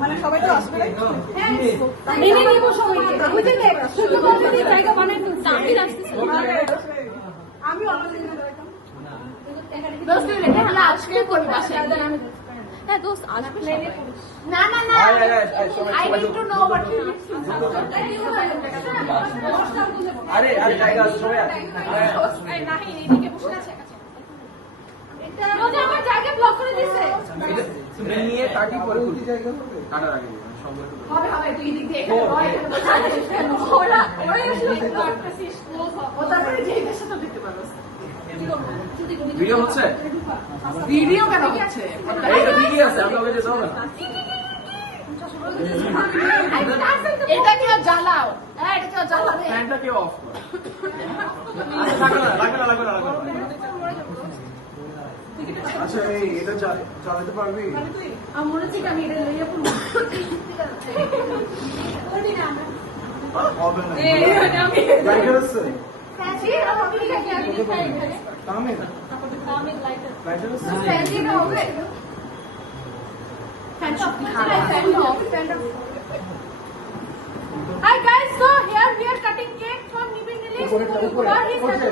মানে সবাই তো আসবে। হ্যাঁ মেনে নিব সবাইকে। ওই যে দেখ শুধু কতদিন জায়গা বানাই তো চাকরি আসতেছে। আমি অনলাইনে দেখলাম। দোস্ত এটা আজকে করব বাসায়। হ্যাঁ দোস্ত আসবে সবাই। না না না I need to know what you আরে আরে জায়গা আছে সবাই এই নাহি এদিকে বসে আছে এটা রোজা আমার জায়গা ব্লক করে দিয়েছে তুমি নিয়ে কাটি পরে খুলি কাটার আগে হবে হবে তুই দিক দিয়ে এখানে ওরা আসলে একটা সিস ক্লোজ হবে ওটা পরে যে দেশে তো দেখতে পারো ভিডিও হচ্ছে ভিডিও কেন হচ্ছে? এই তো ঠিকই আছে আমরা ওকে যেতে হবে না এটা কি জ্বালাও হ্যাঁ এটা কি জ্বালাবে ফ্যানটা কেউ অফ করো লাগবে না আচ্ছা এই এটা চালাতে পারবি? আমি মনে হচ্ছে আমি এটা লইয়া পড়ব করি না হবে না এই আমি লাইটার আছে? জি আমি কি আমি দিখাই এখানে তামিল আমি লাইটার লাইটার আছে? স্ট্যান্ডিং হবে fan of fan of Hi guys, so here we are cutting cake from Nibin Nilesh for his happy birthday.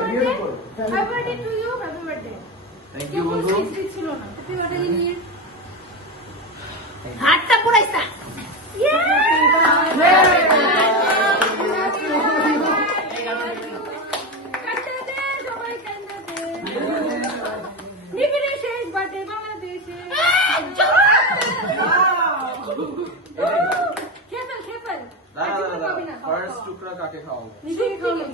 Happy birthday to you, happy birthday. Thank you বন্ধু ছিল না happy birthday নিয়ে হাতটা পুরাইছা নিবিনের শেষ birthday বাংলাদেশে খেপেল first টুকরা কাকে খাওয়াবো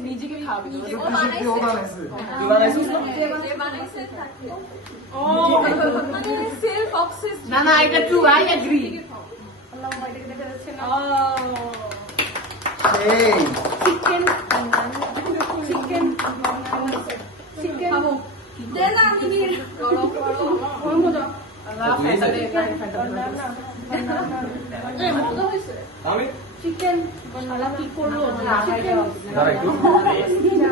নিজেকে খাওয়াবি। ও বানাইছে তুই বানাইছিস না মানে সেলফ অবসেসড না না এটা ট্রু, আই এগ্রি। আল্লাহ বাইরে দেখা যাচ্ছে না এই চিকেন চিকেন চিকেন খাবো দেন আমি নিয়ে করো কোন মজা আল্লাহ ফ্যানটা দে, ফ্যানটা দে। মজা হয়েছে আমি চিকেন বানালা কি করলো চিকেন দাঁড়া একটু চিকেন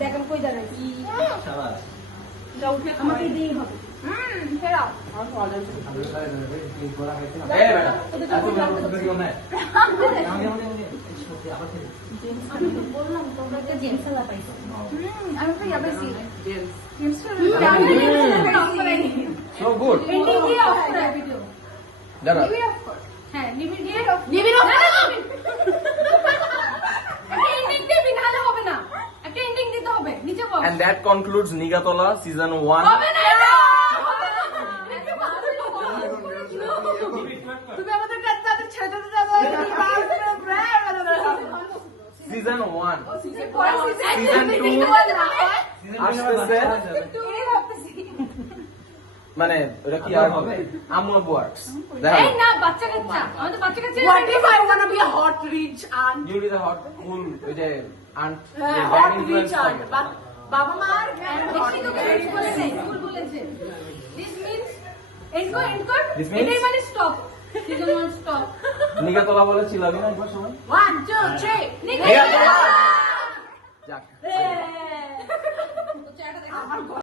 দেখেন কই দাঁড়াই শাবাশ আমাকে দিয়ে হবে ফেরাও এই বেটা এত বড় ভিডিও নাই আমি তো বললাম তোমরা একটা জেন্টস লা পাইছো আমি তো ইয়াবে সি জেন্টস। সো গুড এন্ডিং দিয়ে অফ করে ভিডিও দাঁড়া নিবি অফ কর হ্যাঁ নিবি দিয়ে নিবি অফ করে এন্ডিং দিবি নালে হবে না একটা এন্ডিং দিতে হবে নিচে বল and that concludes নিগাতলা season 1 হবে না তুমি আমাদের কাছে তাদের ছেড়ে দিতে যাবো। season 1 সিজন 2 আসতেছে মানে ওটা কি আর হবে আম্মু ওয়ার্কস দেখা এই না বাচ্চা কাচ্চা আমাদের বাচ্চা কাচ্চা What if I wanna be a hot rich aunt? ডিউটি দা হট কুল ওই যে আন্ট যে Hot bad influence rich aunt. বাবা মার দেখি তো কি বলেছে স্কুল বলেছে this means Anchor This means? এটাই মানে স্টপ সিজন 1 স্টপ নিগাতলা বলে ছিলাবি না একবার সময় 1 2 3 নিগাতলা যাক তো চ্যাটটা দেখা